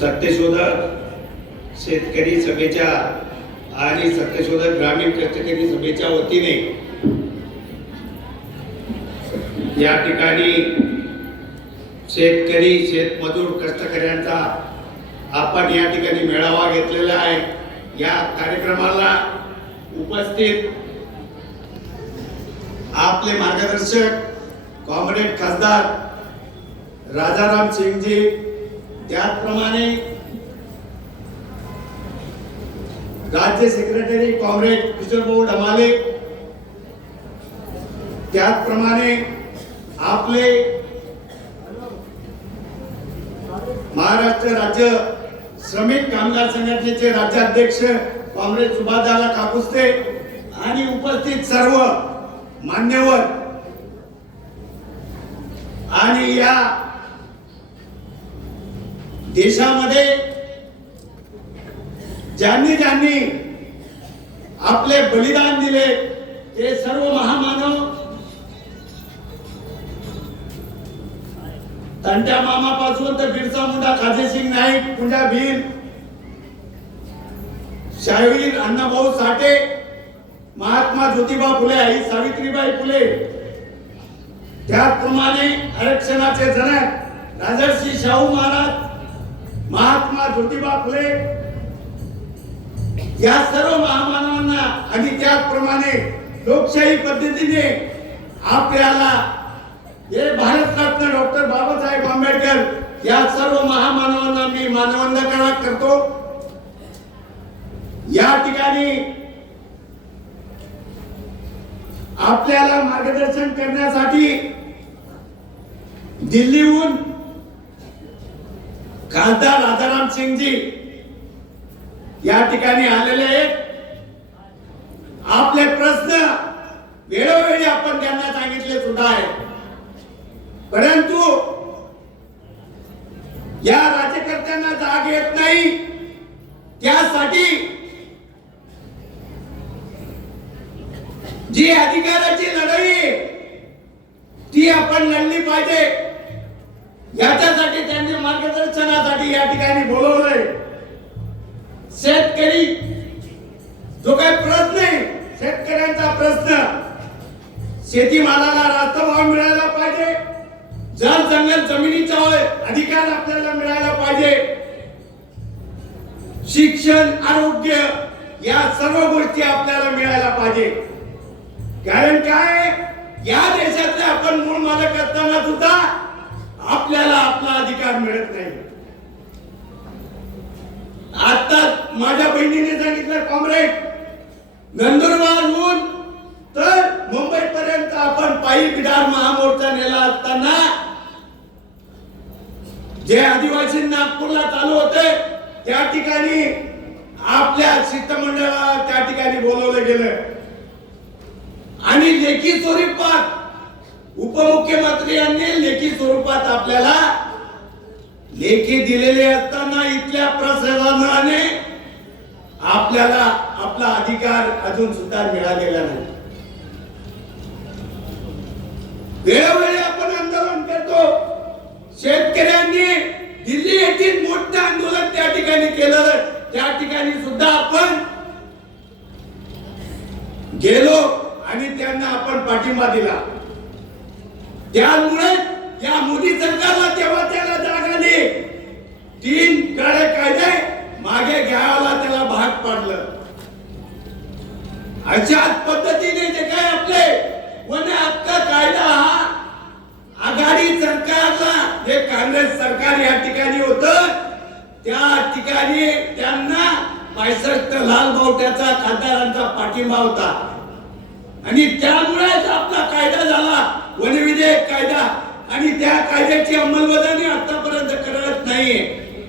सत्यशोधक शेतकरी सभेच्या आणि सत्यशोधक ग्रामीण कष्टकरी सभेच्या वतीने या ठिकाणी शेतकरी शेतमजूर कष्टकऱ्यांचा आपण या ठिकाणी मेळावा घेतलेला आहे. या कार्यक्रमाला उपस्थित आपले मार्गदर्शक कॉम्रेड खासदार राजाराम सिंगजी त्याचप्रमाणे राज्य सेक्रेटरी कॉम्रेड किशोरभाऊ डमाले त्याचप्रमाणे आपले महाराष्ट्र राज्य श्रमिक कामगार संघटनेचे राज्याध्यक्ष कॉम्रेड सुभाषदादा काकुस्ते आणि उपस्थित सर्व मान्यवर. आणि या देशामध्ये ज्यांनी ज्यांनी आपले बलिदान दिले ते सर्व महामानव तंट्या मामापासून तर बिरसा मुंडा खाजेसिंग नाईक पुंजा भील शाहीर अण्णाभाऊ साठे महात्मा ज्योतिबा फुले आई सावित्रीबाई फुले त्याचप्रमाणे आरक्षणाचे जनक राजर्षी शाहू महाराज महात्मा ज्योतिबा फुले या सर्व महामानवांना आणि त्याचप्रमाणे लोकशाही पद्धतीने आपल्याला हे भारतरत्न डॉक्टर बाबासाहेब आंबेडकर या सर्व महामानवांना मी मानवंदना करतो. या ठिकाणी आपल्याला मार्गदर्शन करण्यासाठी दिल्लीहून खासदार राजाराम सिंगजी या ठिकाणी आलेले आहेत. आपले प्रश्न वेळोवेळी आपण त्यांना सांगितले सुद्धा आहे परंतु या राज्यकर्त्यांना जाग येत नाही. त्यासाठी जी अधिकाराची लढाई ती आपण लढली पाहिजे. याच्यासाठी त्यांनी मार्गदर्शनासाठी या ठिकाणी बोलवलंय. शेतकरी जो काही प्रश्न आहे शेतकऱ्यांचा प्रश्न. शेतीमालाला रास्त भाव मिळायला पाहिजे. जल जंगल जमिनीचा अधिकार आपल्याला मिळायला पाहिजे. शिक्षण आरोग्य या सर्व गोष्टी आपल्याला मिळायला पाहिजे. कारण काय? या देशातले आपण मूळ मालक असताना सुद्धा अधिकार मिळत नाही. आता माझ्या बहिणीने सांगितलं कॉम्रेड नंदुरबारहून तर मुंबई पर्यंत आपण पायी बिडार महामोर्चा नेला असताना जे आदिवासी नागपूरला चालू होते त्या ठिकाणी आपल्या शिष्टमंडळाला त्या ठिकाणी बोलवलं गेलं. आणि लेखी स्वरूपात उपमुख्यमंत्री यांनी लेखी स्वरूपात आपल्याला लेखी दिलेले असताना इथल्या प्रशासनाने आपल्याला आपला अधिकार अजून सुद्धा मिळालेला नाही. वेळोवेळी आपण आंदोलन करतो. शेतकऱ्यांनी दिल्ली येथील मोठं आंदोलन त्या ठिकाणी केलं त्या ठिकाणी सुद्धा आपण गेलो आणि त्यांना आपण पाठिंबा दिला. त्यामुळे या मोदी सरकार अशाच पद्धतीने जे काय आपले वन हक्क कायदा हा आघाडी सरकारला जे काँग्रेस सरकार या ठिकाणी होत त्या ठिकाणी त्यांना पायसष्ट लाल बावट्याचा खासदारांचा पाठिंबा होता. आणि त्यामुळेच आपला कायदा झाला वनविधेयक कायदा. आणि त्या कायद्याची अंमलबजावणी आतापर्यंत करत नाहीये.